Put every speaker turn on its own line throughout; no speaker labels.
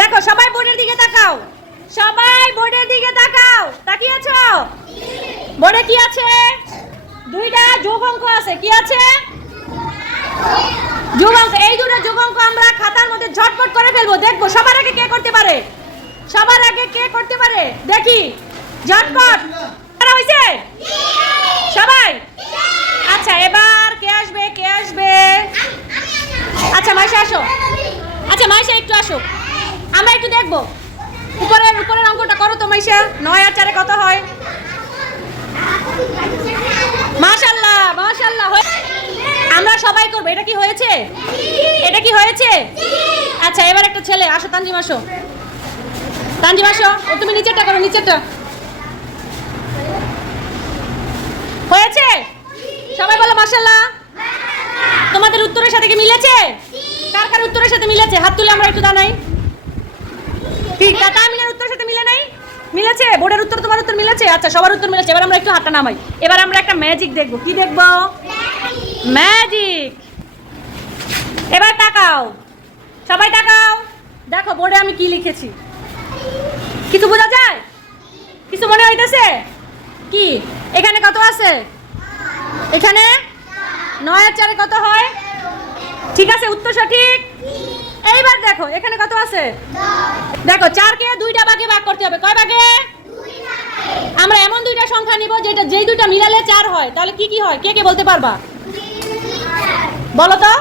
দেখো, সবাই বোর্ডের দিকে তাকাও। সবাই বোর্ডের দিকে তাকাও। তাকিয়েছো বোর্ডে কি আছে? দুইটা যোগ অঙ্ক আছে। কি আছে? যোগ অঙ্ক। এই দুটো যোগ অঙ্ক আমরা খাতার মধ্যে ঝটপট করে ফেলব। দেখব, সবার আগে কে করতে পারে? সবার আগে কে করতে পারে? দেখি। ঝটপট। কারা হইছে? সবাই? আচ্ছা এবার কে আসবে? কে আসবে? আচ্ছা মাইশা, আসো। আচ্ছা মাইশা, একটু আসো। আমরা একটু দেখব। উপরের উপরের অঙ্কটা করো তো মাইশা। নয় আর চারে কত হয়? মাশাল্লাহ মাশাল্লাহ আমরা সবাই করব। এটা কি হয়েছে? এটা কি হয়েছে? আচ্ছা এবার একটা ছেলে। আসো, তানজিম আসো। তানজিম, আসো। ও, তুমি নিচেরটা করো, নিচেরটা। হয়েছে? সবাই বলো, মাশাল্লাহ। তোমাদের উত্তরের সাথে কি মিলেছে? কার কার উত্তরের সাথে মিলেছে? হাত তুলে আমরা একটু দাঁড়াই। কি তামিলের উত্তরের সাথে মিলে নাই? মিলেছে? বোর্ডের উত্তর তোমার উত্তর মিলেছে? আচ্ছা সবার উত্তর মিলেছে। এবার আমরা একটু হাতটা নামাই। এবার আমরা একটা ম্যাজিক দেখব। কি দেখব? ম্যাজিক এবার তাকাও। সবাই তাকাও। দেখো, বোর্ডে আমি কি লিখেছি? কিছু বোঝা যায়? কিছু মনে হইতেছে? কি? এখানে কত আছে? এখানে নয় চারে কত হয়? ঠিক আছে, উত্তর সঠিক? এইবার দেখো, এখানে কত আছে? দেখো, চারকে দুইটা ভাগে ভাগ করতে হবে। কয় ভাগে? আমরা এমন দুইটা সংখ্যা নিব যেটা যেই দুইটা মিলালে চার হয়। তাহলে কি কি হয়? কে কে বলতে পারবা? বলো তো।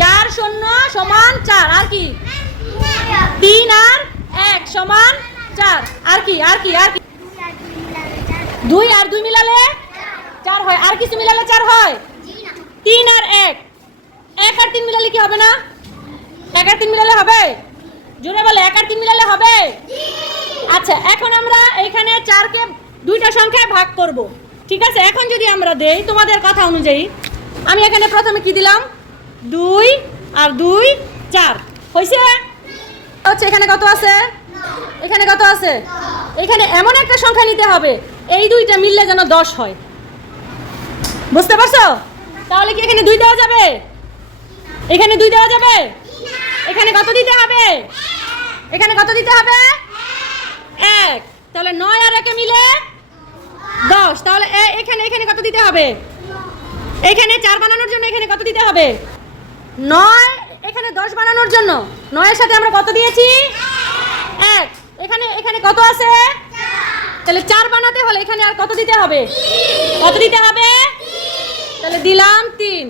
চার শূন্য সমান চার, আর কি? তিন আর এক সমান চার। আর কি আর কি আর কি? দুই আর দুই মিলালে চার হয়। আর কিছু মিলালে চার হয় তিন আর এক এক আর তিন মিলালে কি হবে না? এক আর তিন মিলালে হবে? জোরে বলে এক আর তিন মিলালে হবে? আচ্ছা এখন আমরা এখানে চারকে, দুইটা সংখ্যায় ভাগ করব। ঠিক আছে? এখন যদি আমরা দেই তোমাদের কথা অনুযায়ী, আমি এখানে প্রথমে কি দিলাম? দুই আর দুই, চার। হয়েছে হচ্ছে, এখানে কত আছে? এখানে কত আছে? এখানে এমন একটা সংখ্যা নিতে হবে, এই দুইটা মিললে যেন দশ হয়। বুঝতে পারছ? তাহলে কি এখানে দুই দেওয়া যাবে? এখানে দুই দেওয়া যাবে? এখানে কত দিতে হবে? এখানে কত দিতে হবে? এক। তাহলে নয় আর একে মিলে দশ। তাহলে এখানে এখানে কত দিতে হবে? এখানে চার বানানোর জন্য এখানে কত দিতে হবে? নয়। এখানে দশ বানানোর জন্য। নয়ের সাথে আমরা কত দিয়েছি? এক। এখানে এখানে কত আছে? তাহলে চার বানাতে হলে এখানে আর কত দিতে হবে? কত দিতে হবে? তাহলে দিলাম তিন।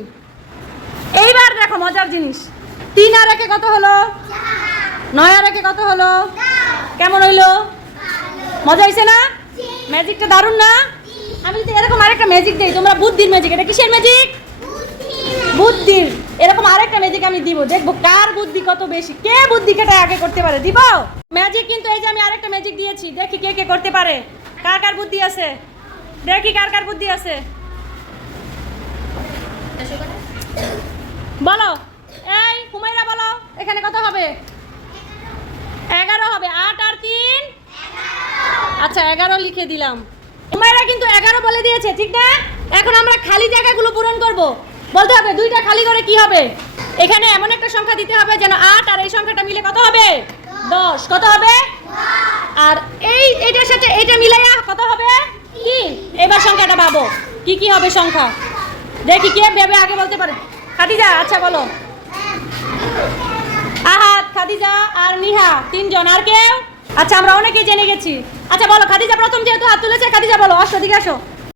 এইবার দেখো মজার জিনিস। তিন আর একে কত হলো? নয় আর একে কত হলো? কেমন হইল? মজা হয়েছে না? ম্যাজিকটা দারুণ না? আমি যদি এরকম আরেকটা ম্যাজিক দিই, তোমরা বুদ্ধির ম্যাজিক। এটা কিসের ম্যাজিক? বুদ্ধির। এরকম আরেকটা ম্যাজিক আমি দিব। দেখব কার বুদ্ধি কত বেশি। কে বুদ্ধি কেটে আগে করতে পারে? দিব? ম্যাজিক কিন্তু এই যে আমি আরেকটা ম্যাজিক দিয়েছি। দেখি কে কে করতে পারে। কার কার বুদ্ধি আছে? দেখি কার কার বুদ্ধি আছে। বলো। এই হুমাইরা বলো। এখানে কত হবে? এগারো হবে। আট আর তিন? আচ্ছা এগারো লিখে দিলাম। হুমাইরা কিন্তু এগারো বলে দিয়েছে, ঠিক না? এখন আমরা খালি জায়গাগুলো পূরণ করব। বলতে হবে, দুইটা খালি করে কি হবে? এখানে এমন একটা সংখ্যা দিতে হবে যেন আট আর এই সংখ্যাটা মিলে কত হবে? দশ। কত হবে? আর এই, এটার সাথে এটা মিলাইয়া কত হবে? তিন। এবার সংখ্যাটা পাবো কি কি হবে সংখ্যা? দেখি কে ভেবে আগে বলতে পারে। খাদিজা আচ্ছা বলো। আহাত, খাদিজা আর মিহা তিনজন। আর কেউ? আচ্ছা আমরা অনেকেই জেনে গেছি। আচ্ছা বলো, খাদিজা প্রথম যেহেতু হাত তুলেছে, খাদিজা বলো, আসো দিকে আসো।